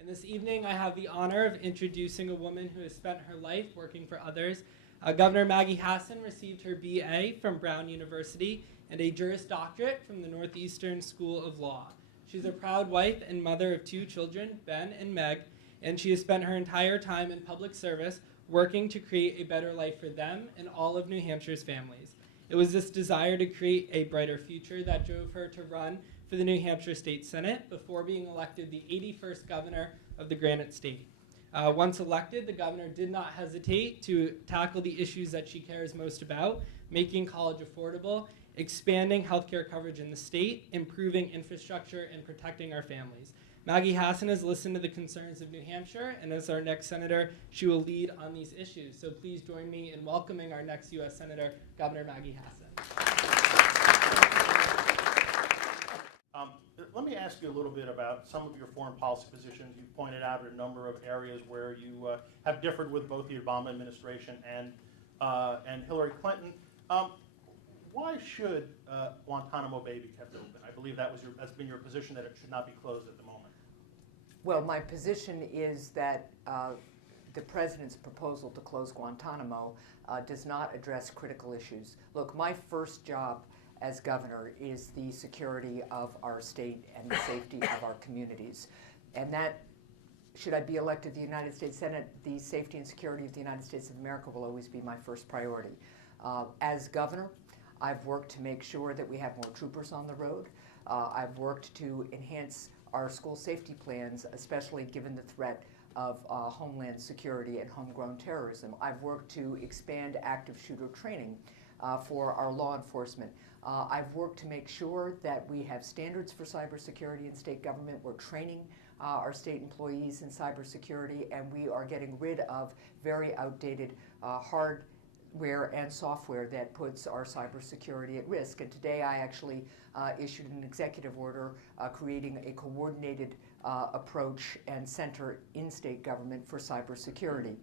And this evening, I have the honor of introducing a woman who has spent her life working for others. Governor Maggie Hassan received her BA from Brown University and a Juris Doctorate from the Northeastern School of Law. She's a proud wife and mother of 2 children, Ben and Meg, and she has spent her entire time in public service working to create a better life for them and all of New Hampshire's families. It was this desire to create a brighter future that drove her to run for the New Hampshire State Senate before being elected the 81st governor of the Granite State. Once elected, the governor did not hesitate to tackle the issues that she cares most about, making college affordable, expanding healthcare coverage in the state, improving infrastructure, and protecting our families. Maggie Hassan has listened to the concerns of New Hampshire, and as our next senator, she will lead on these issues. So please join me in welcoming our next U.S. Senator, Governor Maggie Hassan. Let me ask you a little bit about some of your foreign policy positions. You've pointed out a number of areas where you have differed with both the Obama administration and Hillary Clinton. Why should Guantanamo Bay be kept open? I believe that's been your position, that it should not be closed at the moment. Well, my position is that the president's proposal to close Guantanamo does not address critical issues. Look, my first job as governor is the security of our state and the safety of our communities. And that, should I be elected to the United States Senate, the safety and security of the United States of America will always be my first priority. As governor, I've worked to make sure that we have more troopers on the road. I've worked to enhance our school safety plans, especially given the threat of homeland security and homegrown terrorism. I've worked to expand active shooter training for our law enforcement. I've worked to make sure that we have standards for cybersecurity in state government. We're training our state employees in cybersecurity, and we are getting rid of very outdated hardware and software that puts our cybersecurity at risk. And today I actually issued an executive order creating a coordinated approach and center in state government for cybersecurity.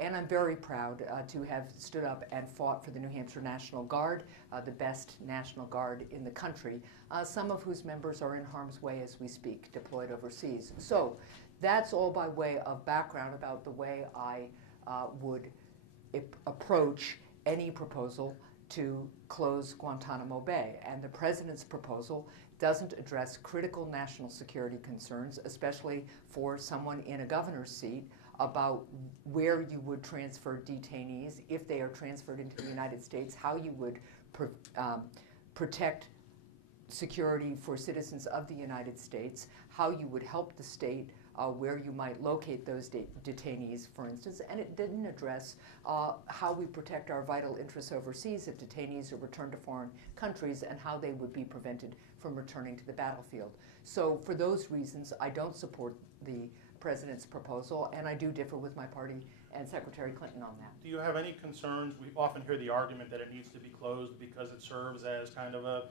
And I'm very proud to have stood up and fought for the New Hampshire National Guard, the best National Guard in the country, some of whose members are in harm's way as we speak, deployed overseas. So that's all by way of background about the way I would approach any proposal to close Guantanamo Bay. And the president's proposal doesn't address critical national security concerns, especially for someone in a governor's seat, about where you would transfer detainees if they are transferred into the United States, how you would protect security for citizens of the United States, how you would help the state where you might locate those detainees, for instance, and it didn't address how we protect our vital interests overseas if detainees are returned to foreign countries and how they would be prevented from returning to the battlefield. So for those reasons, I don't support the president's proposal, and I do differ with my party and Secretary Clinton on that. Do you have any concerns? We often hear the argument that it needs to be closed because it serves as kind of a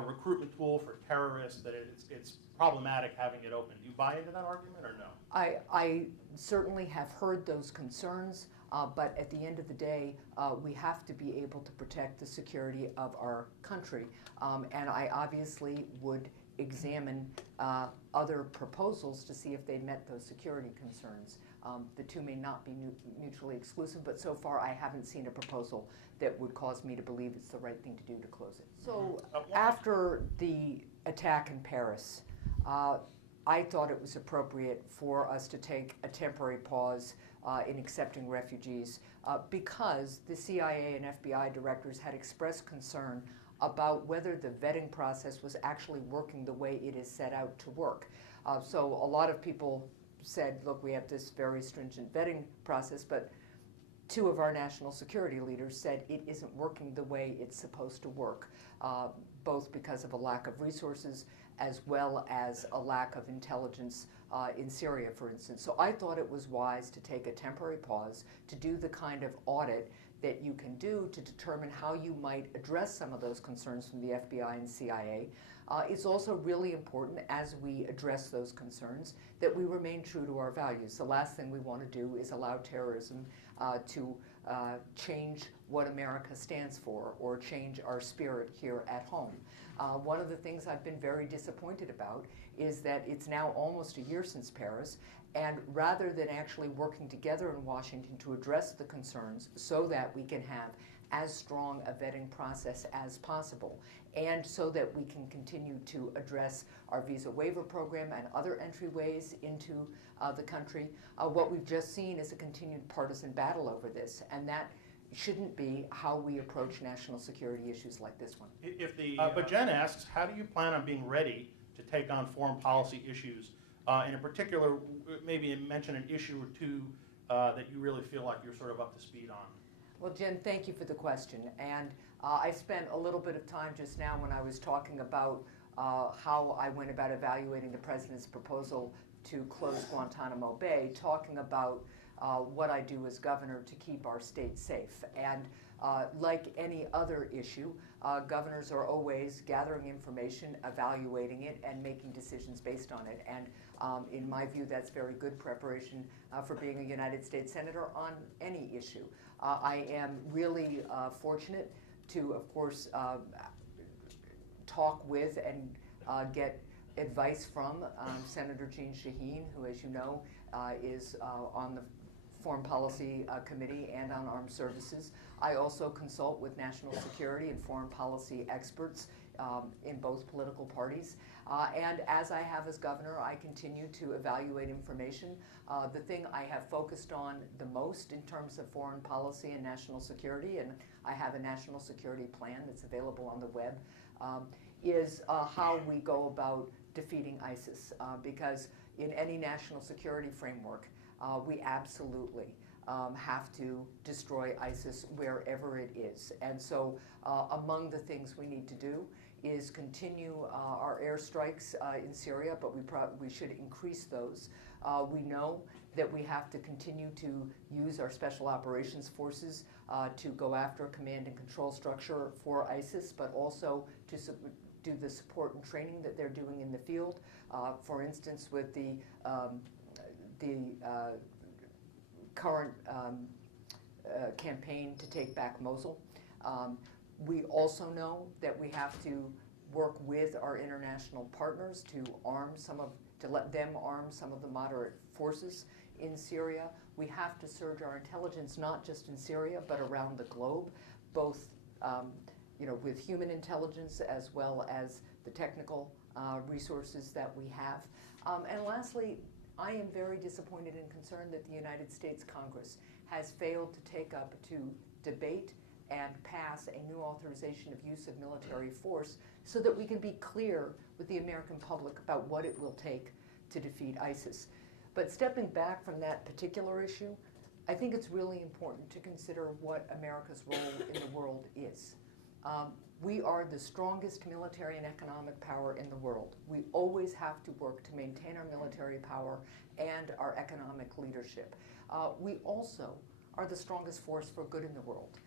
recruitment tool for terrorists, that it's problematic having it open. Do you buy into that argument or no? I certainly have heard those concerns, but at the end of the day, we have to be able to protect the security of our country. And I obviously would examine other proposals to see if they met those security concerns. The two may not be mutually exclusive, but so far I haven't seen a proposal that would cause me to believe it's the right thing to do to close it. So after the attack in Paris, I thought it was appropriate for us to take a temporary pause in accepting refugees because the CIA and FBI directors had expressed concern about whether the vetting process was actually working the way it is set out to work. So a lot of people said, look, we have this very stringent vetting process, but 2 of our national security leaders said it isn't working the way it's supposed to work, both because of a lack of resources as well as a lack of intelligence in Syria, for instance. So I thought it was wise to take a temporary pause to do the kind of audit that you can do to determine how you might address some of those concerns from the FBI and CIA. It's also really important, as we address those concerns, that we remain true to our values. The last thing we want to do is allow terrorism to change what America stands for or change our spirit here at home. One of the things I've been very disappointed about is that it's now almost a year since Paris, and rather than actually working together in Washington to address the concerns so that we can have as strong a vetting process as possible, and so that we can continue to address our visa waiver program and other entryways into the country, what we've just seen is a continued partisan battle over this, and that shouldn't be how we approach national security issues like this one. But Jen asks, how do you plan on being ready to take on foreign policy issues? And in particular, maybe mention an issue or two that you really feel like you're sort of up to speed on. Well, Jen, thank you for the question. And I spent a little bit of time just now when I was talking about how I went about evaluating the President's proposal to close Guantanamo Bay, talking about what I do as governor to keep our state safe. And like any other issue, governors are always gathering information, evaluating it, and making decisions based on it. And in my view, that's very good preparation for being a United States Senator on any issue. I am really fortunate to, of course, talk with and get advice from Senator Jeanne Shaheen, who, as you know, is on the Foreign Policy Committee and on Armed Services. I also consult with national security and foreign policy experts in both political parties. And as I have as governor, I continue to evaluate information. The thing I have focused on the most in terms of foreign policy and national security, and I have a national security plan that's available on the web, is how we go about defeating ISIS. Because in any national security framework, we absolutely have to destroy ISIS wherever it is. And so among the things we need to do is continue our airstrikes in Syria, but we should increase those. We know that we have to continue to use our special operations forces to go after a command and control structure for ISIS, but also to do the support and training that they're doing in the field. For instance, with the current campaign to take back Mosul. We also know that we have to work with our international partners to let them arm some of the moderate forces in Syria. We have to surge our intelligence not just in Syria but around the globe, both with human intelligence as well as the technical resources that we have. And lastly, I am very disappointed and concerned that the United States Congress has failed to take up to debate and pass a new authorization of use of military force so that we can be clear with the American public about what it will take to defeat ISIS. But stepping back from that particular issue, I think it's really important to consider what America's role in the world is. We are the strongest military and economic power in the world. We always have to work to maintain our military power and our economic leadership. We also are the strongest force for good in the world.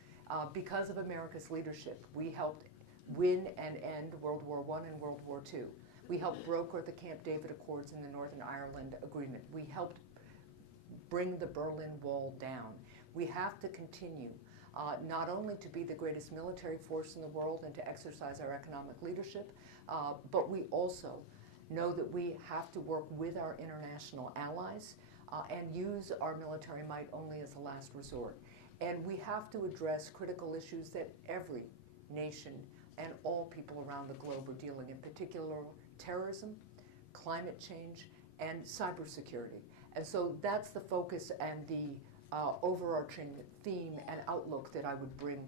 Because of America's leadership, we helped win and end World War I and World War II. We helped broker the Camp David Accords and the Northern Ireland Agreement. We helped bring the Berlin Wall down. We have to continue not only to be the greatest military force in the world and to exercise our economic leadership, but we also know that we have to work with our international allies and use our military might only as a last resort. And we have to address critical issues that every nation and all people around the globe are dealing, in particular terrorism, climate change, and cybersecurity. And so that's the focus and the overarching theme and outlook that I would bring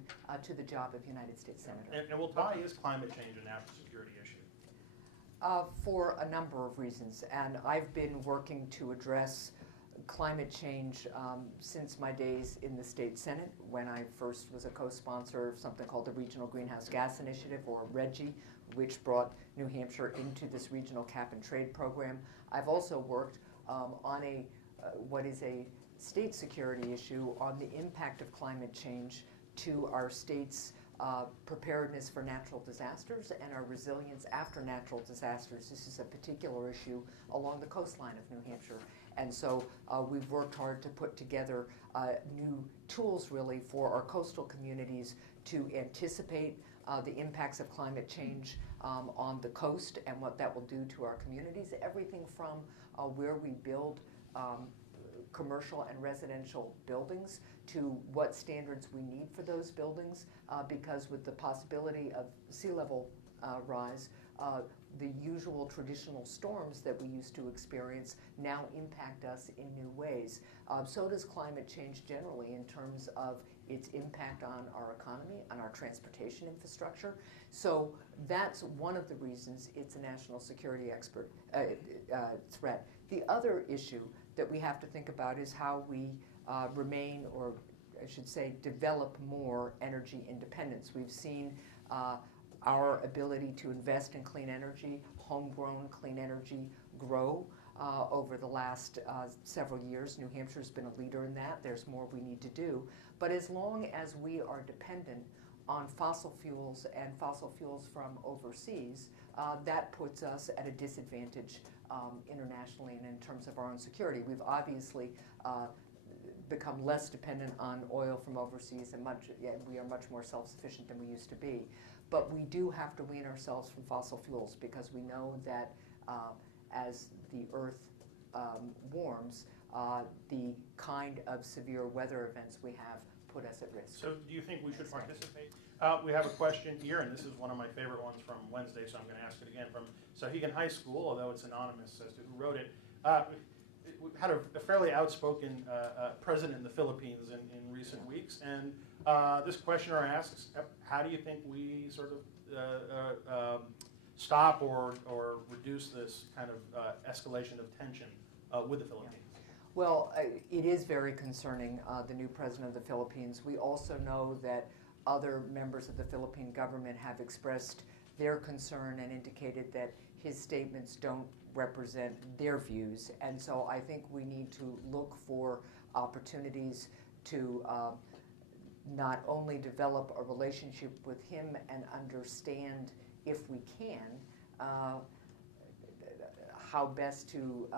to the job of United States Senator. And why is climate change a national security issue? For a number of reasons. And I've been working to address climate change since my days in the state Senate, when I first was a co-sponsor of something called the Regional Greenhouse Gas Initiative, or RGGI, which brought New Hampshire into this regional cap and trade program. I've also worked on what is a state security issue on the impact of climate change to our state's preparedness for natural disasters and our resilience after natural disasters. This is a particular issue along the coastline of New Hampshire. And so we've worked hard to put together new tools really for our coastal communities to anticipate the impacts of climate change on the coast and what that will do to our communities. Everything from where we build commercial and residential buildings to what standards we need for those buildings, because with the possibility of sea level rise, the usual traditional storms that we used to experience now impact us in new ways. So does climate change generally in terms of its impact on our economy, on our transportation infrastructure. So that's one of the reasons it's a national security threat. The other issue that we have to think about is how we remain, or I should say, develop more energy independence. We've seen our ability to invest in clean energy, homegrown clean energy, grow over the last several years. New Hampshire's been a leader in that. There's more we need to do. But as long as we are dependent on fossil fuels and fossil fuels from overseas, that puts us at a disadvantage internationally and in terms of our own security. We've obviously become less dependent on oil from overseas, and we are much more self-sufficient than we used to be. But we do have to wean ourselves from fossil fuels, because we know that as the Earth warms, the kind of severe weather events we have put us at risk. So do you think we should participate? We have a question here, and this is one of my favorite ones from Wednesday, so I'm going to ask it again, from Sauhegan High School, although it's anonymous as to who wrote it. We had a fairly outspoken president in the Philippines in recent weeks, and this questioner asks, how do you think we sort of stop or reduce this kind of escalation of tension with the Philippines? Well, it is very concerning, the new president of the Philippines. We also know that other members of the Philippine government have expressed their concern and indicated that his statements don't represent their views. And so I think we need to look for opportunities to not only develop a relationship with him and understand, if we can, how best to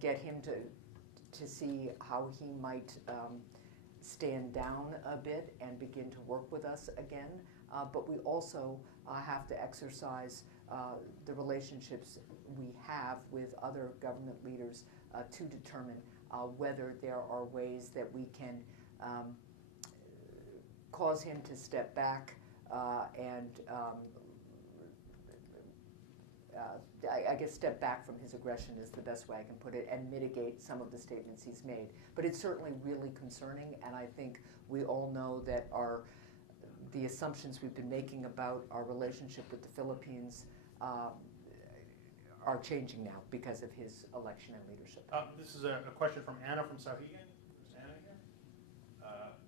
get him to see how he might stand down a bit and begin to work with us again. But we also have to exercise the relationships we have with other government leaders to determine whether there are ways that we can cause him to step back and I guess step back from his aggression is the best way I can put it, and mitigate some of the statements he's made. But it's certainly really concerning, and I think we all know that the assumptions we've been making about our relationship with the Philippines are changing now because of his election and leadership. This is a question from Anna from Sauhegan. Is Anna here?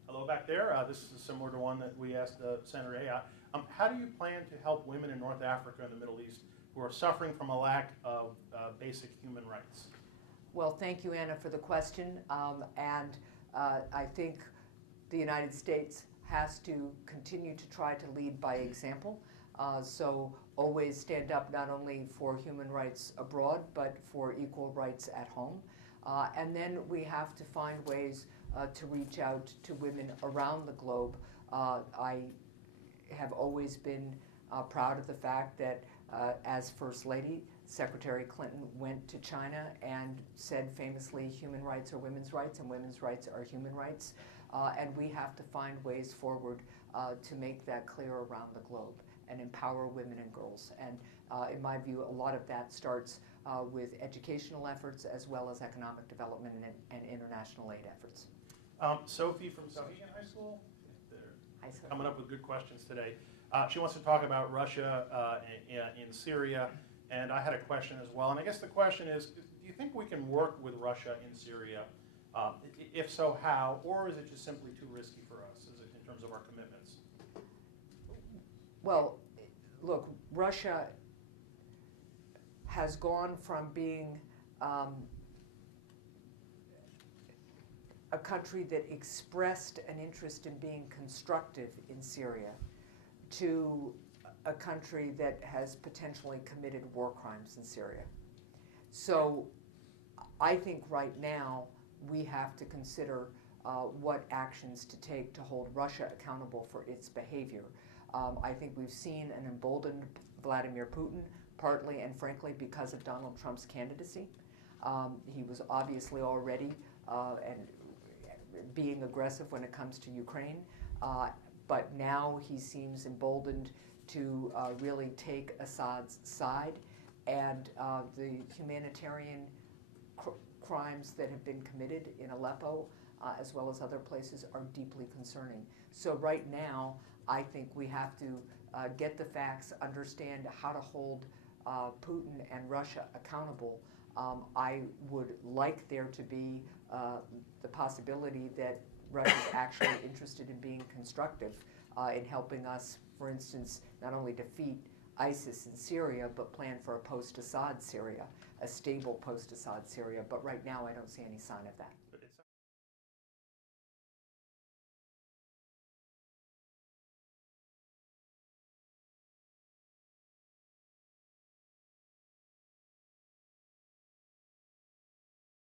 Hello back there. This is similar to one that we asked Senator Ayotte. How do you plan to help women in North Africa and the Middle East who are suffering from a lack of basic human rights? Well, thank you, Anna, for the question. I think the United States has to continue to try to lead by example. So always stand up not only for human rights abroad, but for equal rights at home. And then we have to find ways to reach out to women around the globe. I have always been proud of the fact that as First Lady, Secretary Clinton went to China and said famously, human rights are women's rights and women's rights are human rights. And we have to find ways forward to make that clear around the globe and empower women and girls. And in my view, a lot of that starts with educational efforts as well as economic development and international aid efforts. Sophie from Sauhegan High School. Hi, Sophie. Coming up with good questions today. She wants to talk about Russia in Syria, and I had a question as well. And I guess the question is, do you think we can work with Russia in Syria? If so, how? Or is it just simply too risky for us in terms of our commitments? Well, look, Russia has gone from being a country that expressed an interest in being constructive in Syria to a country that has potentially committed war crimes in Syria. So I think right now we have to consider what actions to take to hold Russia accountable for its behavior. I think we've seen an emboldened Vladimir Putin, partly and frankly because of Donald Trump's candidacy. He was obviously already and being aggressive when it comes to Ukraine, but now he seems emboldened to really take Assad's side, and the humanitarian crimes that have been committed in Aleppo as well as other places are deeply concerning. So right now, I think we have to get the facts, understand how to hold Putin and Russia accountable. I would like there to be the possibility that Russia is actually interested in being constructive in helping us, for instance, not only defeat ISIS in Syria, but plan for a post-Assad Syria, a stable post-Assad Syria. But right now, I don't see any sign of that.